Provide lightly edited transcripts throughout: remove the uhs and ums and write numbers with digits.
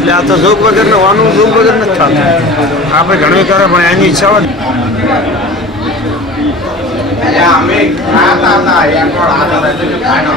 એટલે આ તો જોગ વગર ને વાનું જોગ વગર નથી થતું. આપણે ઘણી કરે પણ એની ઈચ્છા હોય. અમે ખાતા હતા એક વાર આદત હતી ખાનો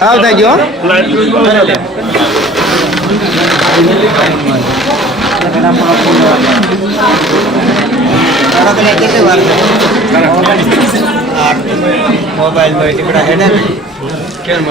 આવતા ગયો મોબાઈલ માં ટીકડા હેડે કેમ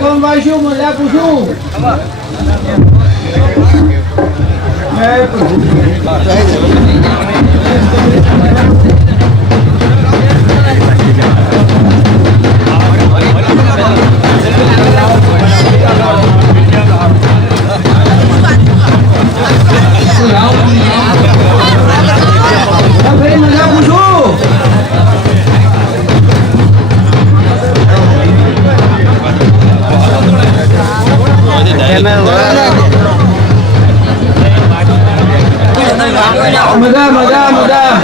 ગોમવાસીઓ મજા પૂછું ભાઈ મજા પૂછું મજા મજા મજા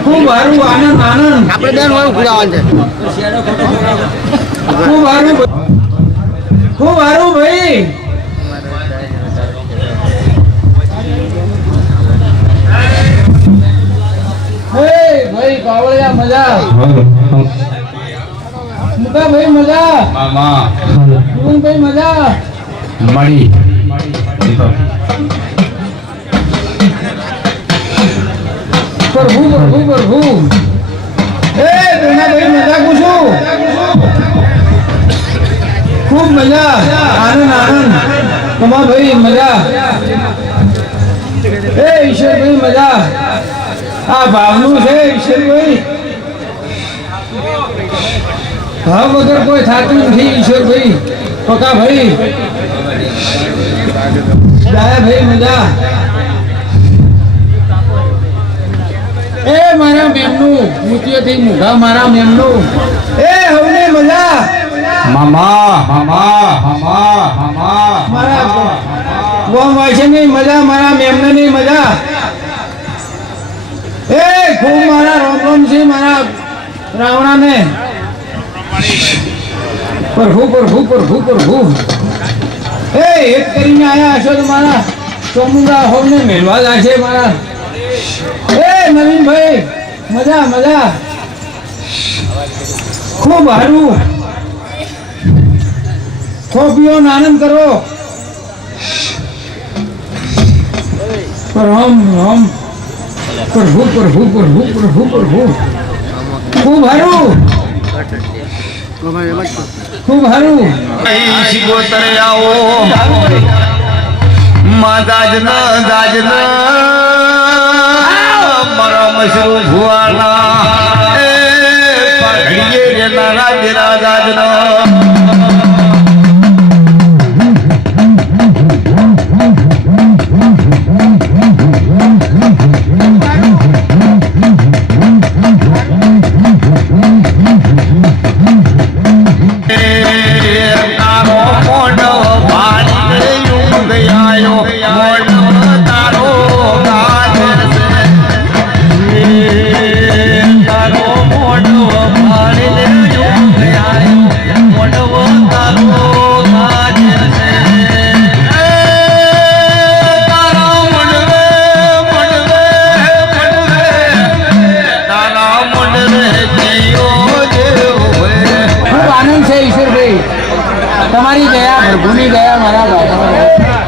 ખૂબ સારું આનંદ આનંદ આપણે બેન હોય ઉડાવવાનું છે ખૂબ સારું ભાઈ ભાઈ કાવળિયા મજા મુકા ભાઈ મજા મામા ભાઈ મજા મળી પ્રભુ પ્રભુ પ્રભુ ભાઈ મજા પૂછું ખૂબ મજા આનંદ આનંદ તમા ભાઈ મજા ઈશ્વરભાઈ મજા આ ભાવનું છે ઈશ્વરભાઈ ભાવ વગર કોઈ થતું નથી ઈશ્વરભાઈ પકા ભાઈ દાયા ભાઈ મજા એ મારા મેમનું મૂર્તિઓથી મુઢા મારા મેમનું હવને મજા મામા મામા મામા મામા મારા ગોમવાસીની મજા મારા મેમની મજા ખૂબ મારા રોમ રોમ છે મારા રાવણાને પ્રભુ પ્રભુ પ્રભુ પ્રભુ એક કરીને આયા હશો તો મારા ચોમુંડા હોમને મેળવા લાગે મારા નવીનભાઈ મજા મજા ખૂબ સારું ખોપીઓ આનંદ કરો રામ રામ પ્રભુ પ્રભુ પ્રભુ પ્રભુ પ્રભુ ખૂબ સારું ખૂબ સારું શિગોતરે આવો માં દાજન દાજન મારા મશરૂ ભુવાના એ પગડીએ રે નારા દેરા દાજન તમારી દયા પ્રભુની દયા મારા બાપા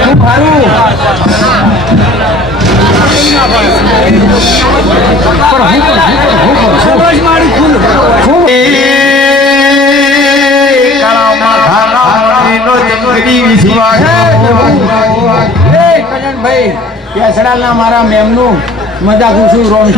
ખૂબ સારું ભાઈ કેસડાના મારા મેમનું મજા પૂછું રોમ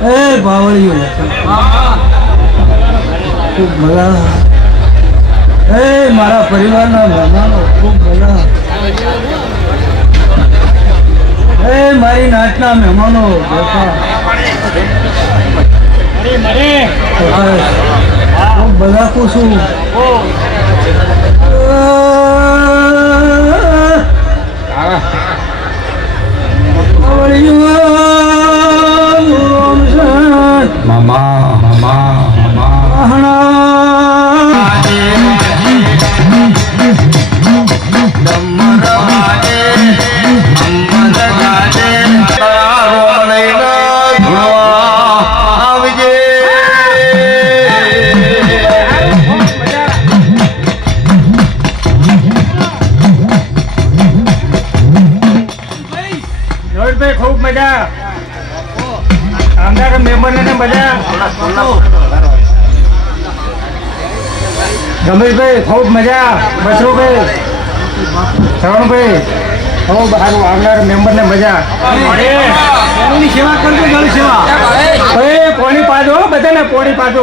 એ બાવળીઓ ખૂબ મજા. એ મારા પરિવારના મહેમાનો ખૂબ મજા. એ મારી નાચના મહેમાનો બેઠા. ખૂબ બધા પૂછું. મામા મામા ખૂબ મજા. આમદાર મેમ્બરને મજા. રમેશભાઈ ખૂબ મજા. બસરુભાઈ, શ્રવણભાઈ ખૂબ સારું. આવનાર મેમ્બરને મજા. સેવા કરજો. જળ સેવા પોણી પાડો બધાને પોણી પાડો.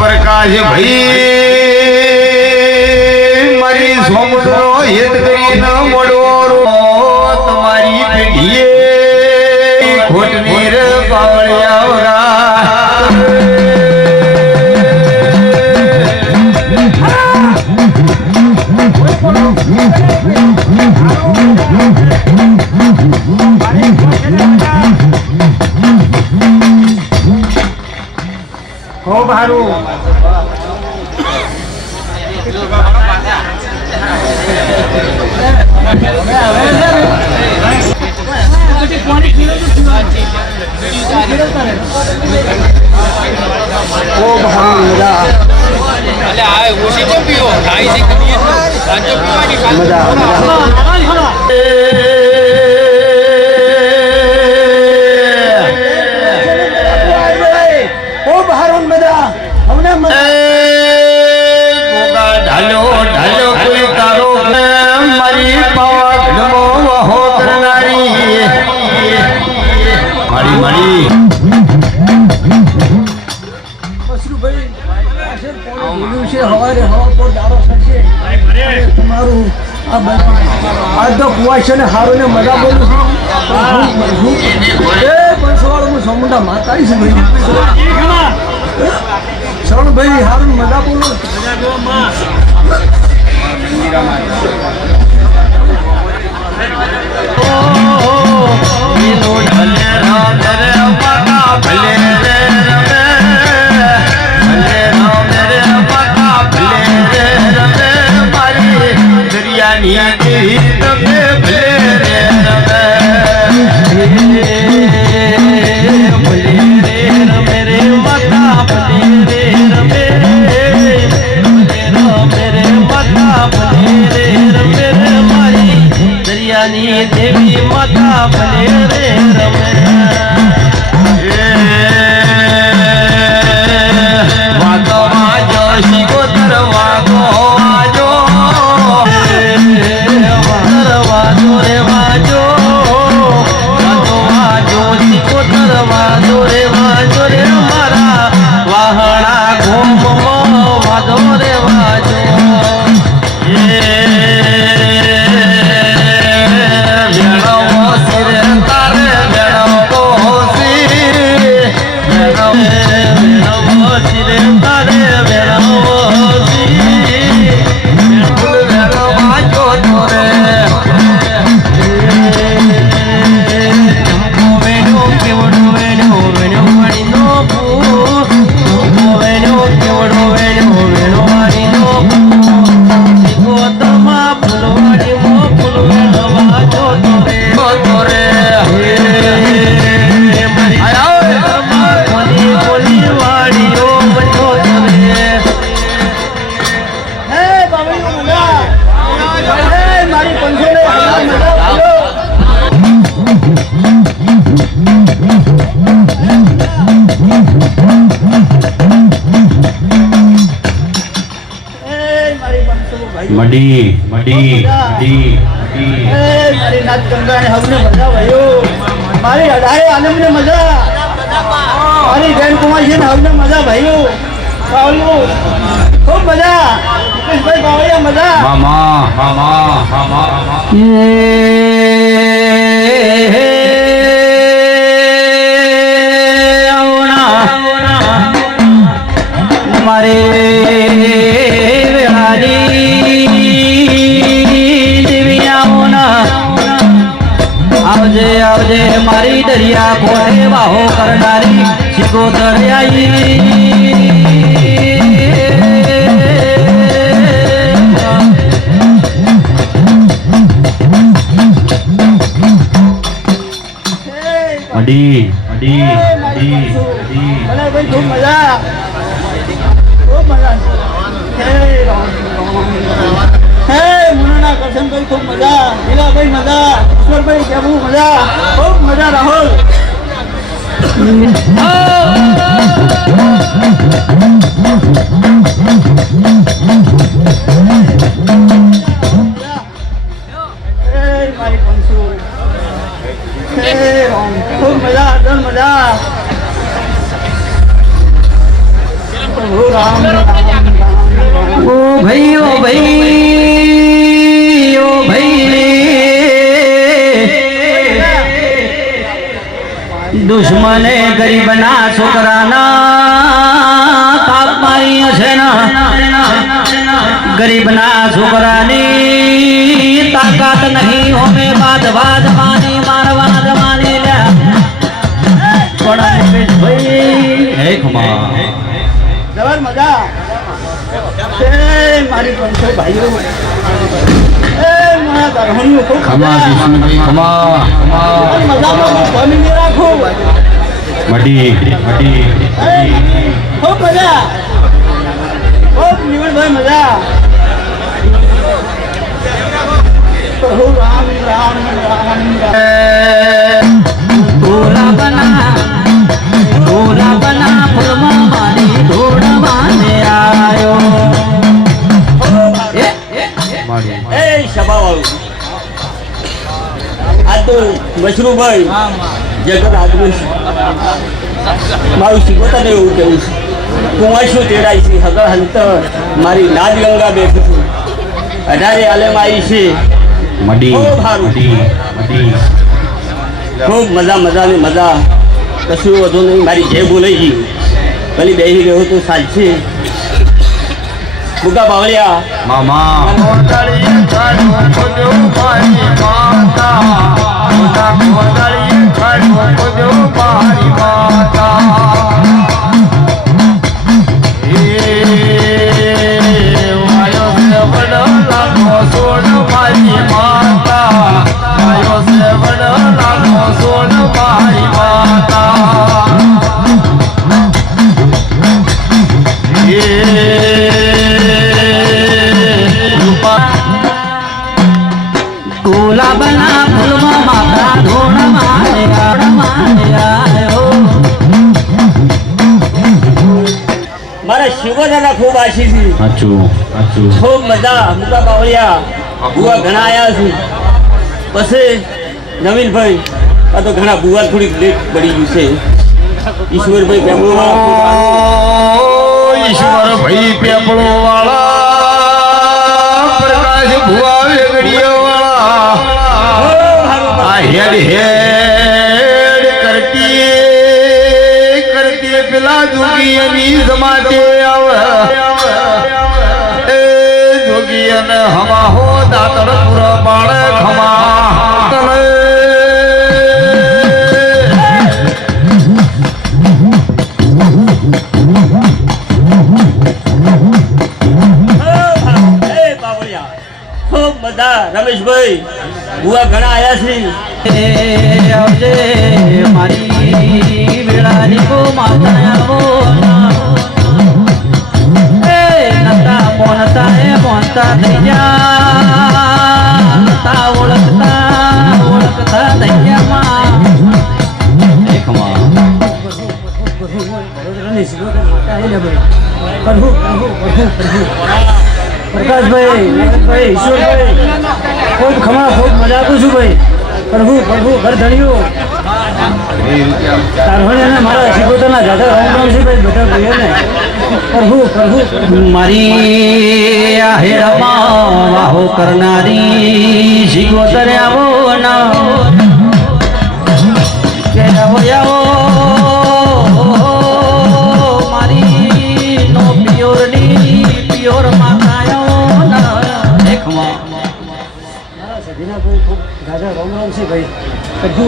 પ્રકાશ ભાઈ મારી સોમનો હેત કરીને મળો તમારી પેઢીએ ખોટની રે પાવળિયા ખૂબ સારું. આજ તો કુવાશ છે ને હારું ને મજા બોલું છું. એ પંચવાળ હું સમુદ્ર માતા છું ભાઈ. શરણભાઈ હારું મજા બોલું. દેવી માતા ભલે રે રમે વાતો વાજો શિકોતર વાગો વાજો વાજો રે વાજો વાજો શિકોતર વાજો રે મારા વાહણા ઘોમમાં વાજો રે વાજો તારે મડી મડી મડી મારી નાચ ગંગા ને હમને મજા ભાઈઓ મારી અઢારે આનંદ ને મજા મારી બેન કુમાર છે ને હમને મજા ભાઈઓ બાવળિયો ખૂબ મજા મુકેશભાઈ બાવળિયા મજા મામા મામા મામા મારે આવજે આવજે મારી દરિયા કોઠે વાહો કરનારી શિકોતર મડી મડી મડી ખૂબ મજા ખૂબ મજા હે મુન્ના કરશનભાઈ ખૂબ મજા લીલાભાઈ મજા ઈશ્વરભાઈ કેવું મજા ખૂબ મજા રાહુલ મારી પંસુ ખૂબ મજા અદલ મજા પ્રભુ રામ રામ રામ રામ ઓ ભાઈ ઓ ભાઈ ઓ ભાઈ દુશ્મને ગરીબના છોકરાના તાપ મારી હશે ના ગરીબના છોકરાની તાકાત નહીં હોમે બાંધવા જવાની મારવા જવાની પણ ભાઈ હે ખમા જબર મજા એ મારી પંચો ભાઈઓ એ મારા દરહણીઓ ખૂબ ખમા મજા વિષ્ણુભાઈ ખમા ખમા મજામાં બનીને રાખો મડી મડી ખૂબ મજા ખૂબ નિવણભાઈ મજા પ્રભુ રામ રામ રામ રામ ભોલા બના ફૂલમાં મારી ધોળવાને આયો એ સભાવાળું આ તો મશરૂભાઈ જગત આદમી છે મારું શીખવતા ને એવું કેવું છે કુંવાશું તેડાય છે હગર હંત મારી નાદ ગંગા બેઠું છું અઢારે આલેમ આવી છે મડી ખૂબ સારું. મડી મડી ખૂબ મજા મજાની મજા કશું વધુ નહીં મારી જે બોલાઈ ગઈ ભલે બેસી રહ્યો તો સાચી મુકા બાવળિયા મામા ગુલાબના ફૂલમાં માતા ધોળવાને આયો મારા શિવદાદા ખૂબ આશી છે સાચું સાચું ખૂબ મજા મુકા બાવળિયા ભૂવા ઘણા આવ્યા છે પછી નવીનભાઈ આ તો ઘણા ભૂવા થોડીક લેટ પડી ગયું છે ઈશ્વરભાઈ પેમળો ઈશ્વર ભાઈ પેપળો વાળા પ્રકાશ ભુવા વેગડીઓ વાળા આ હેડ હેડ કરતી પેલા જોગી એની સમાતે આવે એ જોગી અને હમા હો દાતર પુરા બાળ ખમા તલે ખૂબ મજા રમેશભાઈ ભૂવા ઘણા આવ્યા છે આવજે મારી વેળાની કો માતા આવો એ નતા મોનતા એ મોનતા થઈ જા નતા ઓળખતા થઈ જા માં એક માં પ્રકાશભાઈ ભાઈ ઈશ્વરભાઈ ખૂબ ખમા ખૂબ મજા આપું છું ભાઈ પ્રભુ પ્રભુ ઘર ધણ્યું તારવણીને મારા શિકોતરના જાદા રામ રામ છે ભાઈ બેટા ભાઈ ને પ્રભુ પ્રભુ મારી આ હેરામાં વાહો કરનારી શિકોતર આવો ના કે આવો મારી નો પિયોર માતાયો ના દેખમાં સધીનાભાઈ ખૂબ જાદા રામ રામ છે ભાઈ પ્રભુ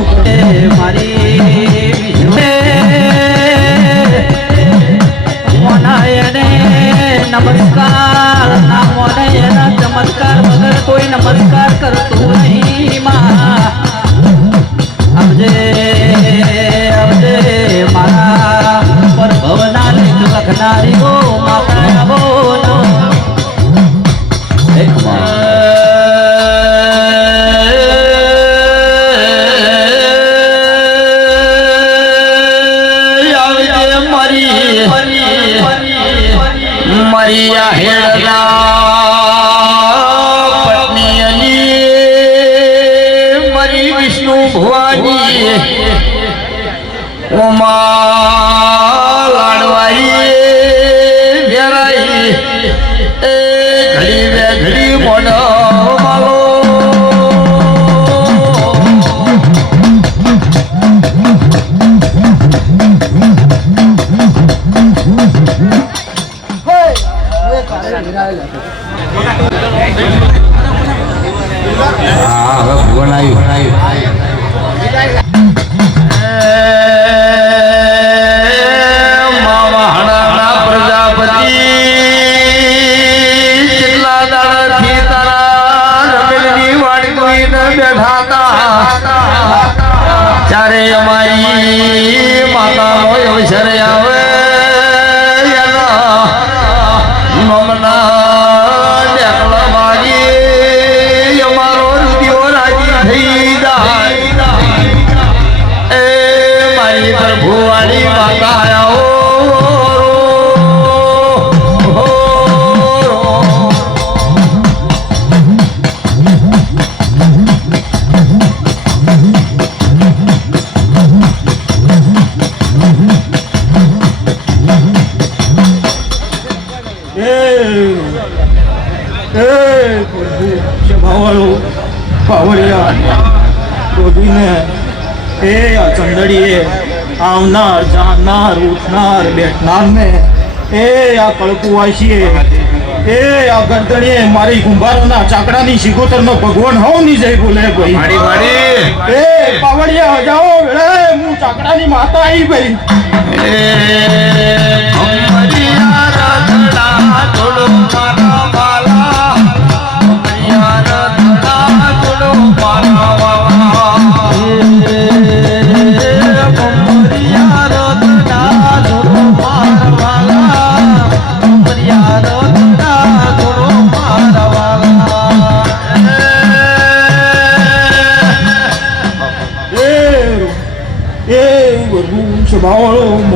મારી મોનાયને નમસ્કાર ના મોનાયના ચમત્કાર વગર કોઈ નમસ્કાર કરતું નહીં માં આવજે આવજે મારા પર ભવના લેખ લખનારી ગો માતા આવો એક મરિયા હેરના પત્ની અલી મરી વિષ્ણુ ભુવાની ઉમા લાડવાઈ વેરાઈ એ ઘડી બે ઘડી મોનો માલો હા હવે ભુવન આવ્યું પ્રજાપતિ કેટલા દાડાથી તારા રમેલની વાડકીને બેઠા હતા ત્યારે અમારી માતાનો અવસર આવે ભુવાની માતા ચંદડીએ આવનાર જાનાર ઉઠનાર બેઠનાર ને એ આ કળકુવાસીએ એ આ ગરદણીએ મારી કુંભારોના ચાકડાની શિકોતરનો ભગવાન હોવ ની જય બોલે ભાઈ એ પાવડિયા જાઓ વેળે હું ચાકડાની માતા આવી ભાઈ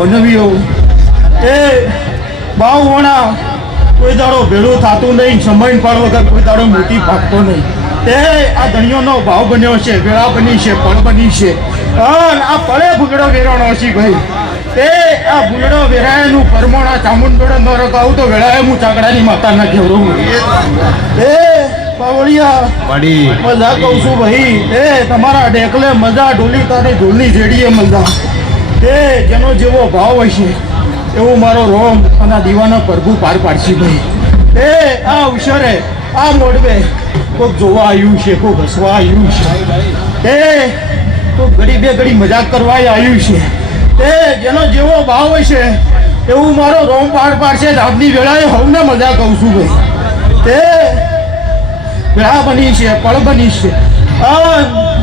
મનવીઓ એ બાવોણા કોઈ દાડો ભેળું થતું નહીં સમય ફળ વગર કોઈ દાડો મોટી ભાગતો નહીં એ આ ધણીઓનો ભાવ બન્યો છે વેળા બની છે ફળ બની છે અને આ ફળે ભૂગડો વેરાણો છે ભાઈ એ આ ભૂગડો વેરાયનું પરમોણા ચામુંડોડે ન રખાવું તો વેળાએ હું ચાકડાની માતાના ઘેવડું એ પાવળિયા મજા કહું છું ભાઈ એ તમારા ડેકલે મજા ઢોલી તારી ઢોલની જેડીએ મજા એ જેનો જેવો ભાવ હશે એવું મારો રોમ અને દીવાના પ્રભુ પાર પાડશે ભાઈ એ આ અવસરે આ મોડવે કોઈક જોવા આવ્યું છે કોઈક હસવા આવ્યું છે એ કોઈક ઘડી બે ઘડી મજાક કરવા આવ્યું છે એ જેનો જેવો ભાવ હશે એવું મારો રોમ પાર પાડશે રાતની વેળાએ હવને મજા કહું છું ભાઈ એ વેળા બની છે પળ બની છે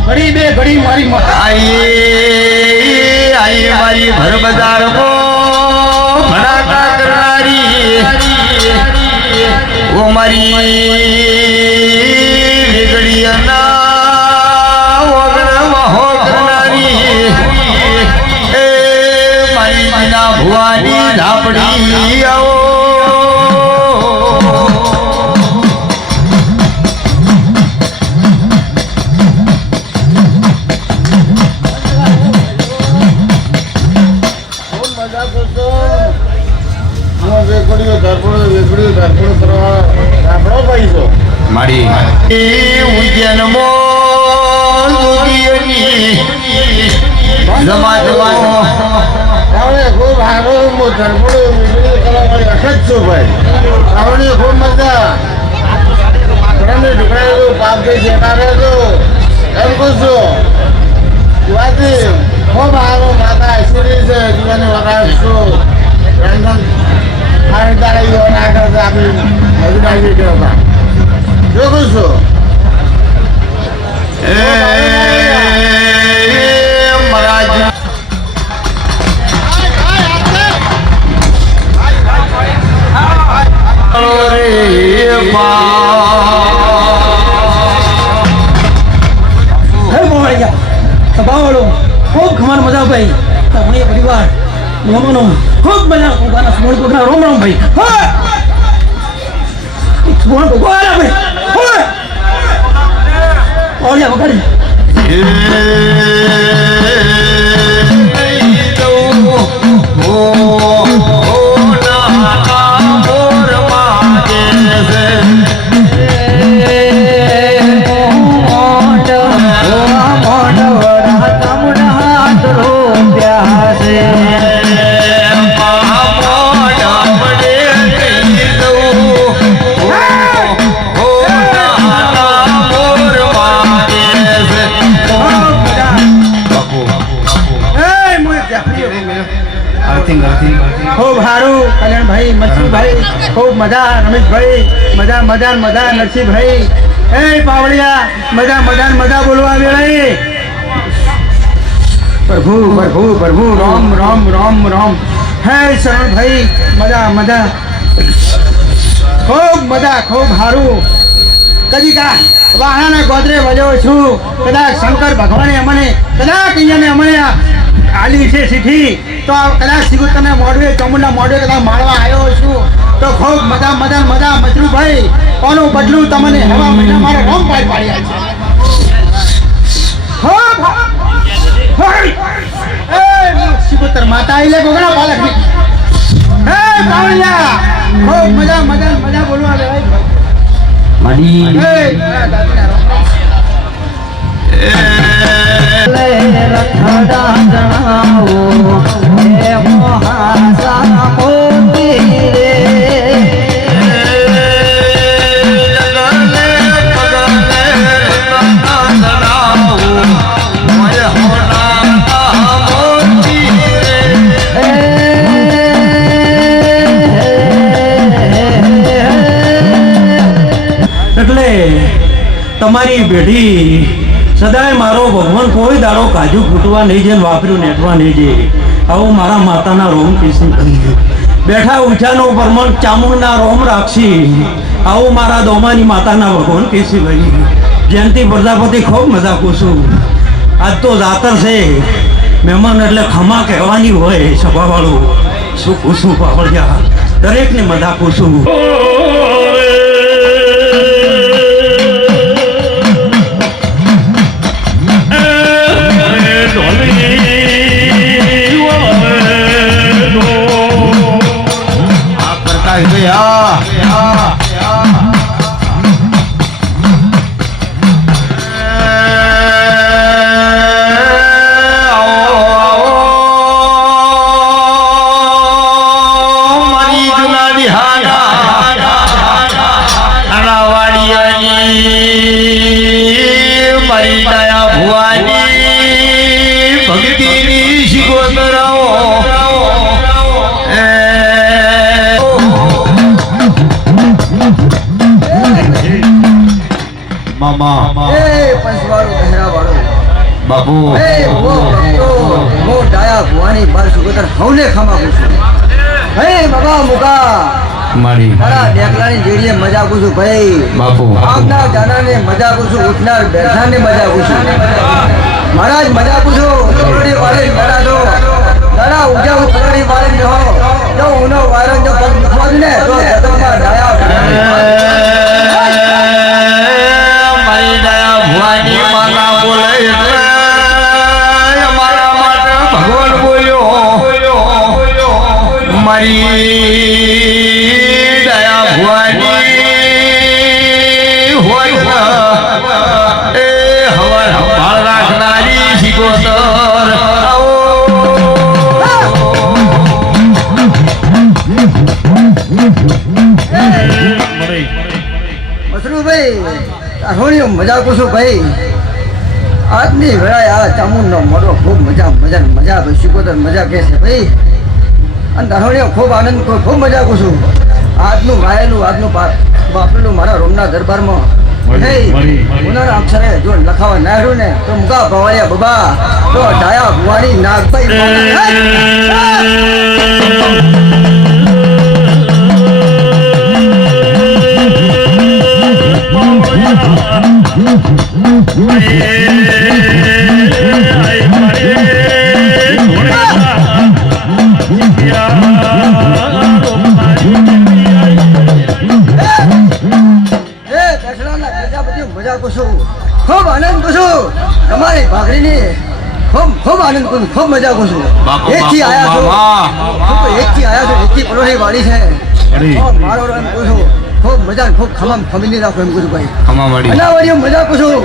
ઘડી બે ઘડી મારી આઈ મારી ભર બજારમાં ભડાકા કરનારી ઓ મારી વેગડીયાના વગરમાં હો કરનારી એ મારી દીના ભુવાની ઝાપડી આવો જન્મો સમાજમાં આપણે ખૂબ સારું હું ધરપડું વીજળી કરવા વાળી અટક છું ભાઈ આવડી ખૂબ મજા ઘરને ઢુકડાયું પાપ થઈ શેકારે છું એમ કહું છું વાતી ખૂબ સારું માતા આશીર્વાદ છે જીવનની વગાડ છું રંજન સારી તારા યુવાન આગળ છે આપણી હજુ કરવા જો કહું છું ખૂબ ખમાન મજા ભાઈ તમને પરિવાર મમાનો ખૂબ મજા કોકાના સ્મોલ કોકના રોમ રોમ ભાઈ હા સ્મોલ કોકાના ભાઈ હા ઓલિયા વગાડી ખૂબ સારું કલ્યાણભાઈ મચ્છુભાઈ ખૂબ મજા રમેશભાઈ મજા મજા મજા નરસિંહભાઈ એ પાવડિયા મજા મજા મજા બોલવા વેળાએ પ્રભુ પ્રભુ પ્રભુ રામ રામ રામ રામ હે શરણભાઈ મજા મજા ખૂબ મજા ખૂબ સારું કદી કા વાહના ગોદરે વળ્યો છું કદાચ શંકર ભગવાને અમને કદાચ અહીંયાને અમને આલી છે સીઠી તો કદાચ સિગુતને મોડવે ચામુંડા મોડવે કદાચ માળવા આવ્યો છું તો ખૂબ મજા મજા મજા મજરૂભાઈ કોનું બદલું તમને હવા મહિના મારે રોમ પાડી પાડ્યા છે સિગુતર માતા આઈ લે ગોગણા પાલક હે પાવળિયા ખૂબ મજા મજા મજા બોલવા દે માડી રખડા જણાવો હે મોહાસા મોતી રે એટલે તમારી પેઢી સદાય મારો ભગવાન કોઈ દાડો કાજુ ફૂટવા નહીં જાય વાપર્યું નેટવા નહીં જાય આવું મારા માતાના રોમ પીસી બેઠા ઉઠાનો પરમણ ચામુંડના રોમ રાખશી આવું મારા દોમાની માતાના ભગવાન પીસી ભાઈ જયંતિ પ્રજાપતિ ખૂબ મજા પૂછું આજ તો જાતર છે મહેમાન એટલે ખમા કહેવાની હોય સભાવાળું શું પૂછું પાવળિયા દરેકને મજા પૂછું બાપુ ડાયા ભુવાની બાર સુગોતર હવને ખમા પૂછું હે બાબા મુકા મારી મારા ડેકલાની જેડીએ મજા પૂછું ભાઈ બાપુ આવનાર જાનાને મજા પૂછું ઉઠનાર બેઠાને મજા પૂછું મહારાજ મજા પૂછો કરોડી વાળે મજા દો દાડા ઉજા કરોડી વાળે ન હો જો ઉનો વાયરન જો પગ મુખવા ને તો જતમાં ડાયા મારી દયા ભુવાની માતા બોલે એટલે અમારા માટે ભગવાન બોલ્યો મારી દયા ભુવાની હોય સંભાળ રાખનારી શિકોતર મસરૂભાઈ હોળીઓ મજા કુશું ભાઈ આજની વેળાએ આ ચામુંડનો મોઢો ખૂબ મજા ભાઈ શિકોતર મજા કહે છે ભાઈ અને દાહોણીઓ ખૂબ આનંદ ખૂબ મજા કુશું આજનું વાયેલું આજનું વાપરેલું મારા રોમના દરબારમાં ઉનાળા અક્ષરે જો લખાવા ના રહ્યું ને તો મુગા ભવાયા બબા તો ડાયા ભુવાની મજા કુશું ખૂબ આનંદ કુશું તમારી ભાખરીની ખૂબ આનંદ કુશું ખૂબ મજા કુશું એકથી આયા છો એકથી પરોહી વાળી છે મારો એમ કુશું ખૂબ મજા ખૂબ ખમીની રાખો એમ કુશું ભાઈ અનાવાળી મજા કુશું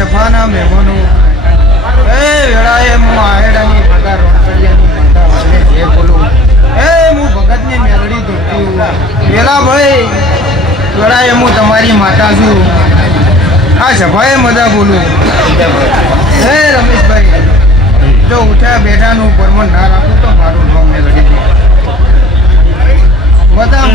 સભાના મહેમાનો વેળાએ હું આહેડાની ભગા રોણકડિયાની માતા વાલે જે બોલું હું ભગતની મેલડી ધોતી વેલા ભાઈ વેળાએ હું તમારી માતા છું આ સભાએ મજા બોલું રમેશભાઈ જો ઉઠ્યા બેઠાનું પરમણ ના રાખું તો મારું નામ મેલડી મજા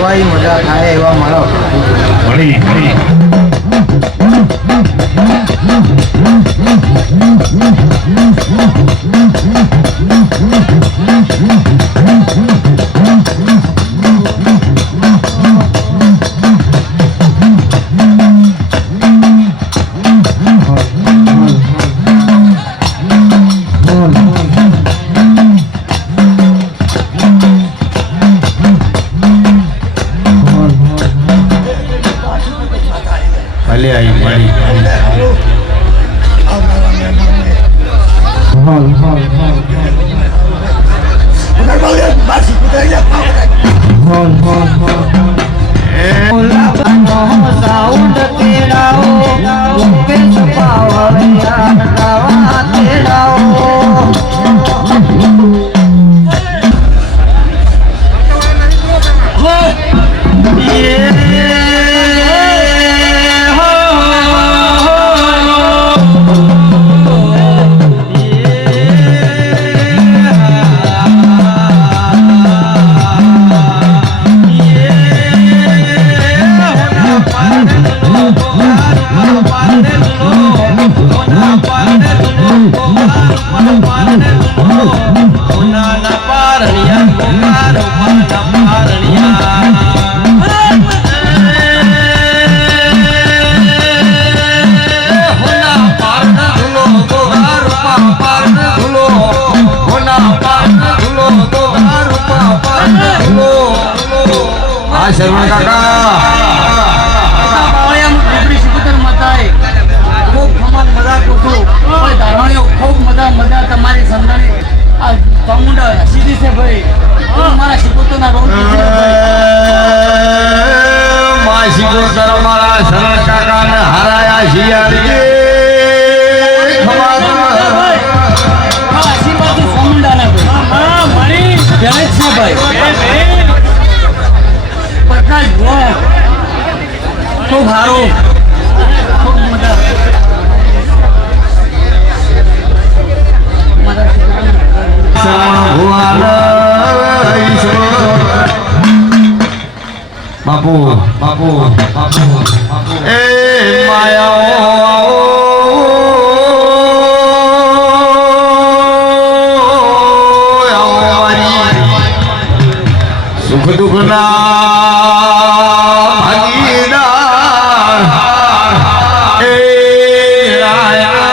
હવાઈ મજા થાય એવા મારા ભલે આવી મળી સાઉન્ડ તેડાઓ કે છપાવળિયા તેડાઓ શરવણ કાકા ખૂબ ખમણ મજા કરું છું ધારવાણીઓ ખૂબ મજા તમારી સંતાની આ ચામુંડા સીધી છે ભાઈ મારા શિકોતરના રોડ માસી ગોતર મારા શરણ કાકા ને હરાયા શિયાળી આશીર્વાદ ચામુંડાના ભાઈ ભેળ છે ભાઈ પટના ખૂબ સારું ખૂબ મજા બાપુ બાપુ બાપુ એ માયા સુખ દુઃખ ના ભાગીદાર એ રાયા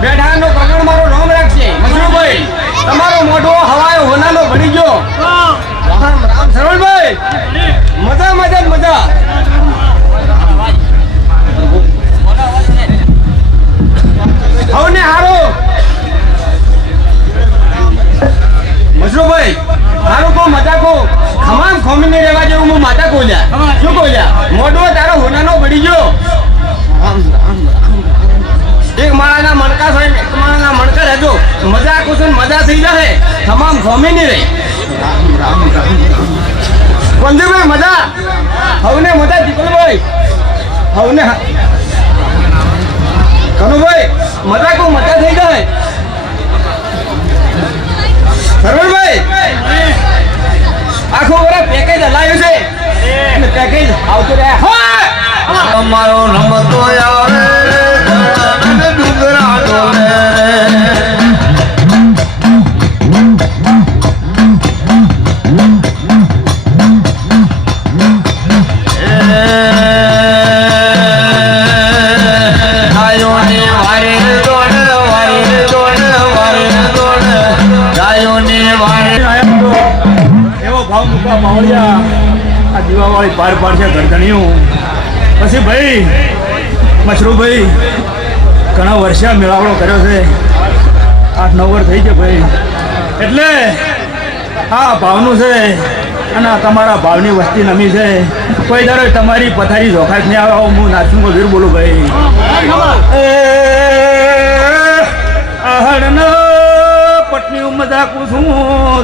બેઠાનો પગડ મારો નામ રાખશે મજરૂભાઈ તમારો મોઢો હવાયો હોનાનો ભરી ગયો રામ રામ સરવણભાઈ મજા મજા મજા હવને હારો મજરૂભાઈ હારો કો મજા કો ખમામ ખમીને રહેવા જેવું હું માતા કોલ્યા શું કોલ્યા મોઢો તારો હોનાનો ભરી ગયો રામ રામ એક માળાના મણકા હોય એક માળાના મણકા રહેજો મજા કુસુન મજા થઈ જાય તમામ ગમી નહીં રહી રામ રામ વંદુભાઈ મજા હવને મજા દીપલભાઈ હવને કનુભાઈ મજા કો મજા થઈ જાય સરવણભાઈ આખું વરા પેકેજ હલાવ્યું છે અને પેકેજ આવતું રહ્યા અમારો રમતો આવે ડુંગરા ડોલે એવો ભાવ મૂકવા માવળિયા આ દીવાવાળી પાર પાડશે ગરદણીયું પછી ભાઈ મશરૂભાઈ ઘણા વર્ષે મેળાવડો કર્યો છે 8-9 વર્ષ થઈ છે ભાઈ એટલે આ ભાવનું છે અને તમારા ભાવની વસ્તી નમી છે કોઈ દર તમારી પથારી જોખાત નહીં આવે હું નાચુંગો વીર બોલું ભાઈ આહડના પટની મજાકું છું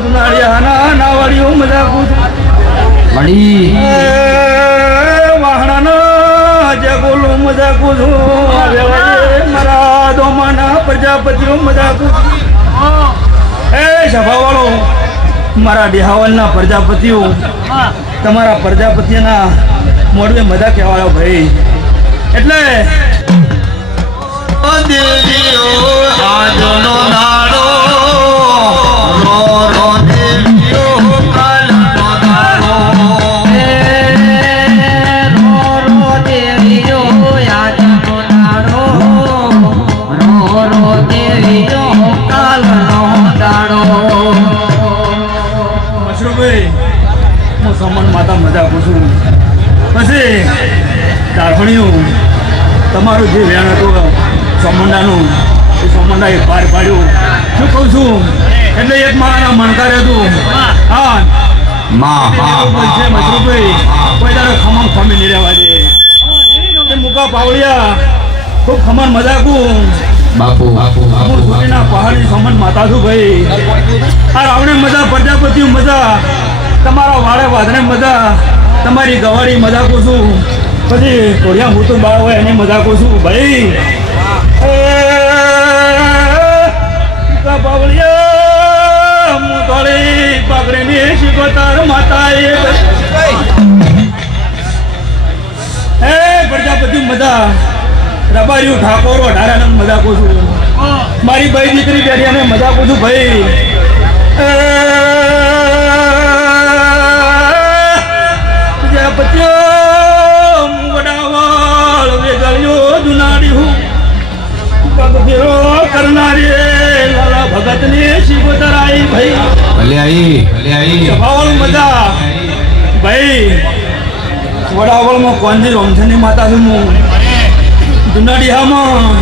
દુનાળિયાના નાવાડીઓ મજાકું છું મળી વાહણાના જગોલું મજાકું છું મારા દોમાના પ્રજાપતિઓ મજાકું એ સભાવાળો મારા દેહાવલના પ્રજાપતિઓ તમારા પ્રજાપતિના મોડવે મજા કહેવાયો ભાઈ એટલે દેવીઓ આજનો નાડો રો રો દેવીઓ કાલનો નાડો રો રો દેવીઓ આજનો દાડો રો રો દેવીઓ કાલનો દાડો મશરૂભાઈ હું સમન માતા મજા પૂછું પછી દારફણીયું તમારું જે વેણ હતું સોમંડાનું એ સોમંડાએ પાર પાડ્યું શું કહું છું એટલે એક મારાના મણકારે હતું હા માં છે મશરૂભાઈ કોઈ તારે ખમણ ખમી નહીં રહેવા દે એ મુકા પાવડિયા ખૂબ ખમણ મજાકું બાપુ હું સુધીના પહાડી સોમન માતા છું ભાઈ આ રાવણે મજા પ્રજાપતિ મજા તમારા વાળે વાદને મજા તમારી ગવાડી મજાકું છું પછી ઘોડિયા મોટું બાળ હોય એની મજાકું છું ભાઈ પાવડિયા હું તોળી પકડીને શિકોતર માતા હે પ્રજાપતિ મજા રબારીઓ ઠાકોર અઢારાને મજાકું છું મારી ભાઈ દીકરી બેઠીને મજાકું છું ભાઈ પ્રજાપતિઓ પગ ફેરો કરનારી લાલા ભગતની શિકોતર આવી ભાઈ ભલે આઈ સભાવળ મજા ભાઈ વડાવળમાં કોંજી રમછની માતા છું હું જુનાડીયામાં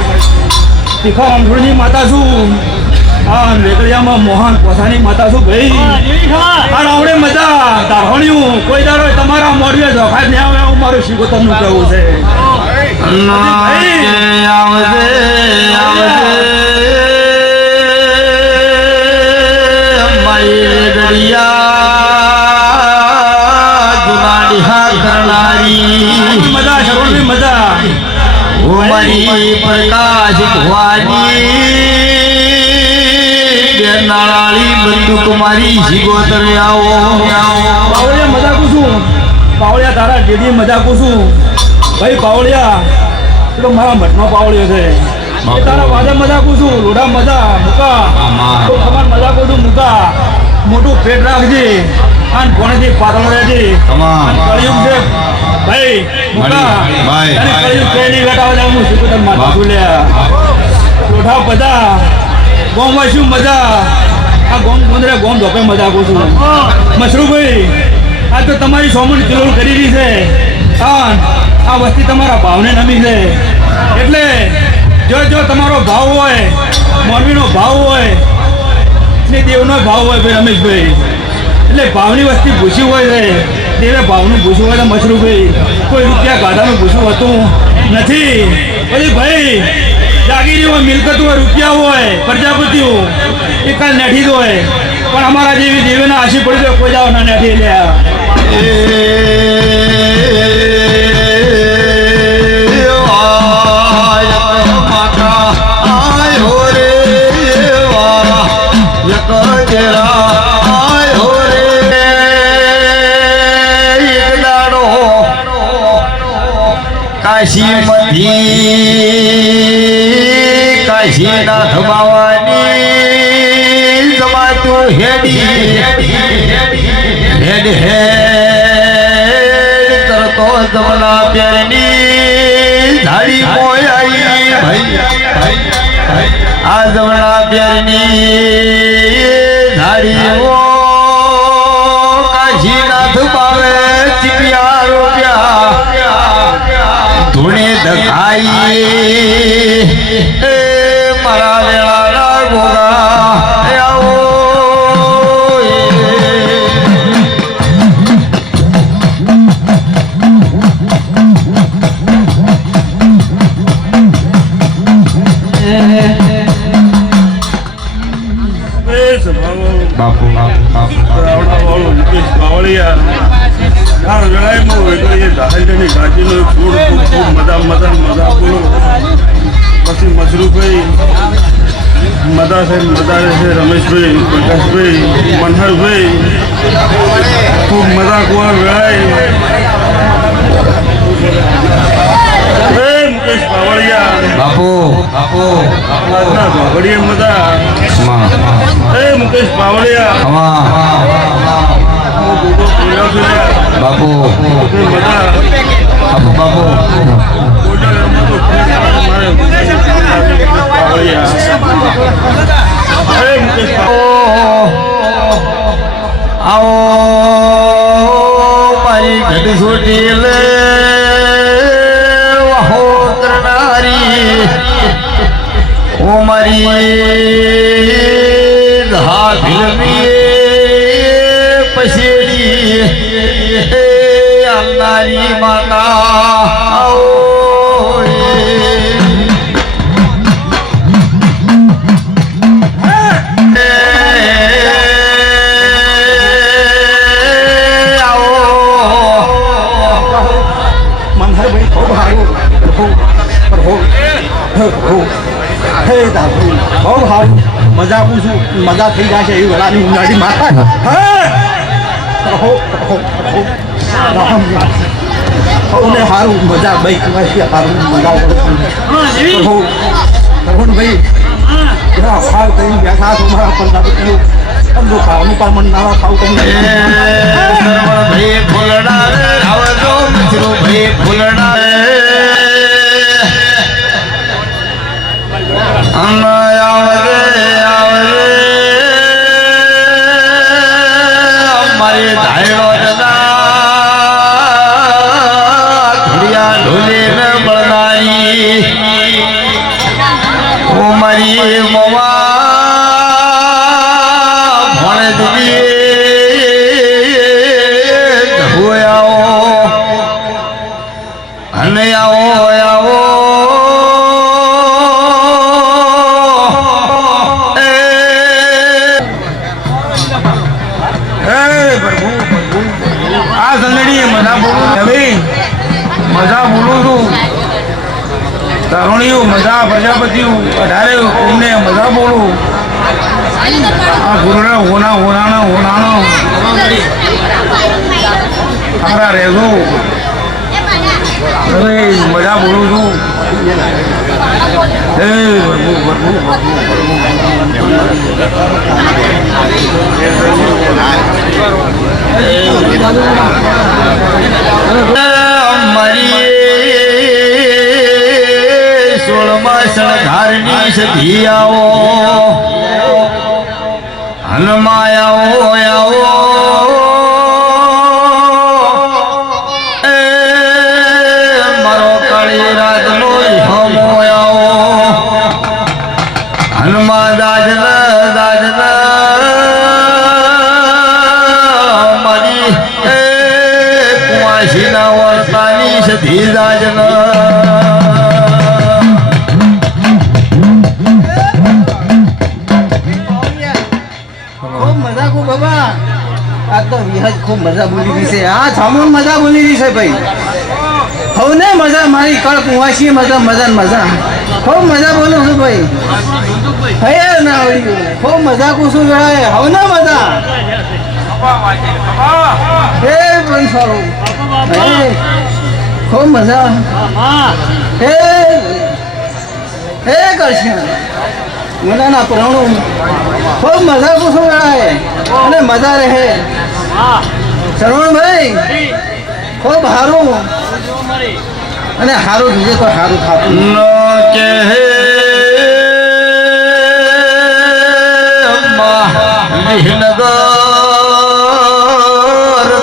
તીખા રમછોડની માતા છું આ વેકડિયામાં મોહન પોસાની માતા છું ભાઈ આ રાવડે મજા દારણ્યું કોઈ દાડો તમારા મોરવે જોખાય નહીં આવે હું મારું શિકોતરનું કહેવું છે મજા શરોની મજા પ્રકાશ ભવાની નાળી બંદૂક મારી શિકોતર આવો પાવળિયા મજા કુશું પાવળિયા તારા જેડી મજા કુશું ભાઈ પાવળિયા પેલો મારા મઠનો પાવળિયો છે એ તારા વાદા મજા કુશું લોઢા મજા મુકા તો તમાર મજા કુશું મુકા મોટું પેટ રાખજે અને કોણેથી પાતળ રહેજે કળિયુગ છે ભાઈ મુકા ભાઈ. અને કળિયુગ કે નહીં બેઠા હોય હું શિકોતર માતા છું લ્યા લોઢા બધા ગોમમાં શું મજા આ ગોમ ગોંદરે ગોમ ધોપે મજા કુશું મશરૂભાઈ આ તો તમારી સોમણ કિલો કરી રહી છે આ વસ્તી તમારા ભાવને નમી છે એટલે જો તમારો ભાવ હોય મોરબીનો ભાવ હોય ને દેવનો ભાવ હોય ભાઈ રમેશભાઈ એટલે ભાવની વસ્તી ભૂસી હોય છે દેવે ભાવનું ભૂસું હોય તો મશરૂભાઈ કોઈ રૂપિયા ગાધાનું ભૂસું હોતું નથી પછી ભાઈ જાગીરી હોય મિલકત હોય રૂપિયા હોય પ્રજાપતિ હોય એ કાલ નેઠી જ હોય પણ અમારા જેવી દેવીના આશી પડી જાય કોઈ જાવ ના નેઠી લ્યા કાશીનાથ બાવાની જમાતું હેડ કરતો જમના પ્યારની ધાડી મોયાઈ ભાઈ આ જમના પ્યારની ધાડી કાશીનાથ બાવે ચીપિયા રૂપિયા ધૂણે દખાઈ મારા વેળાના ગોગા આવો બાપુ પછી મશરૂભાઈ મદા છે રમેશભાઈ પ્રકાશભાઈ મનહરભાઈ ખૂબ મજા કુવા ભાઈ મુકેશ પાવળિયા બાપુ ઘડીએ મજા મુકેશ પાવળિયા બાપુ મજા બાપુ આવો મારી ઘટસોટી લે વાહો કરનારી ઓ મારી ધા ભીલમી પસેડી આવનારી માતા આવો મજા પૂછું મજા થઈ જાય છે એવી વેળાની ઉનાળી માતા સારું મજા ભાઈ કહેવાય છે સારું મજા ભાઈ ખાવ કરી બેઠા છો મારા પંદર સમજો ખાવાનું પણ મન ના ખાવ તમને ભાઈ ફૂલડા આવજો મિત્રો ભાઈ ફૂલડા મારી ધાયડો ધુડિયા ઢોલી ને બળનારી ઓ મારી મવા ભણે દીદી ધોયાઓ અને આવો આવો આ સંદડી મજા બોલું હવે મજા બોલું છું તરુણીઓ મજા પ્રજાપતિઓ 18 કોમને મજા બોલું આ ગુરુડા હોનાનો સારા રહેજો હવે મજા બોલું છું મારી 16મા શણગારની સધી આવો હનુમાયાઓ આવો એ મારો કાળી રાતનો હમો આવો હનુમાન દાજન મારી એ કુવાસીના વર્ષાની સધી દાજન ખૂબ મજા ખૂબ બાબા આ તો વિહજ ખૂબ મજા બોલી રહી છે આ જામુન મજા બોલી રહી છે ભાઈ હવે ને મજા મારી કળ કુવાસી મજા ખૂબ મજા બોલું છું ભાઈ હે ના આવડી ખૂબ મજા કુશું ગળાય હવે ને મજા હે પણ સારું ખૂબ મજા હે કરશે મજાના પ્રાણો ખૂબ મજા કુશું ગળાય અને મજા રહે શરવણભાઈ ખૂબ સારું અને સારું જોઈએ તો સારું થતું ન કે વિહનગર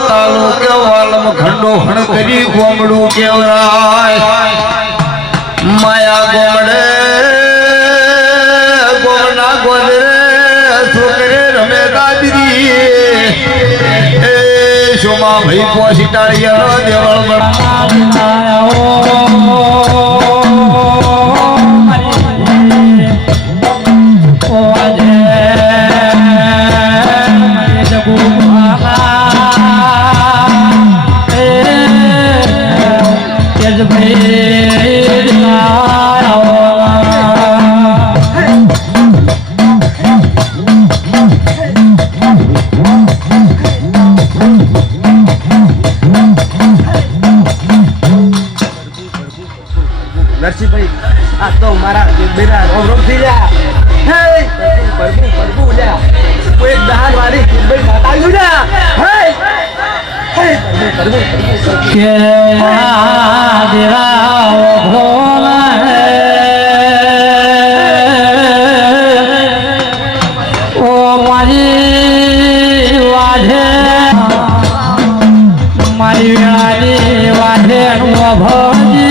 તાલુકે વાલમ ખંડો હણ કરી ગોમડું કેવરાય માયા ગોમડે ગોમના ગોદરે છોકરે રમે દાદરી એ શોમા ભાઈ પોસી ટાળિયાનો દેવળ નરસિંહભાઈ આ તો મારા બેના રોમ થઈ ગયા હે પરબુ લ્યા કોઈ એક દહાન વાળી ભાઈ માતા આવ્યું ને હે પરબુ કે આ દેરાઓ ભોલા હે ઓ મારી વાઢે મારી વેળાની વાઢે નો ભજે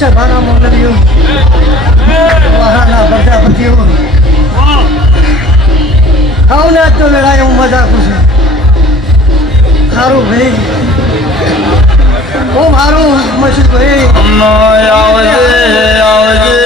સભાના મંડળીઓ મહાના પ્રજાપતિઓ આવું ને આજ તો લડાઈ હું મજા આપું છું સારું ભાઈ બહુ સારું મશહૂર ભાઈ આવજે આવજે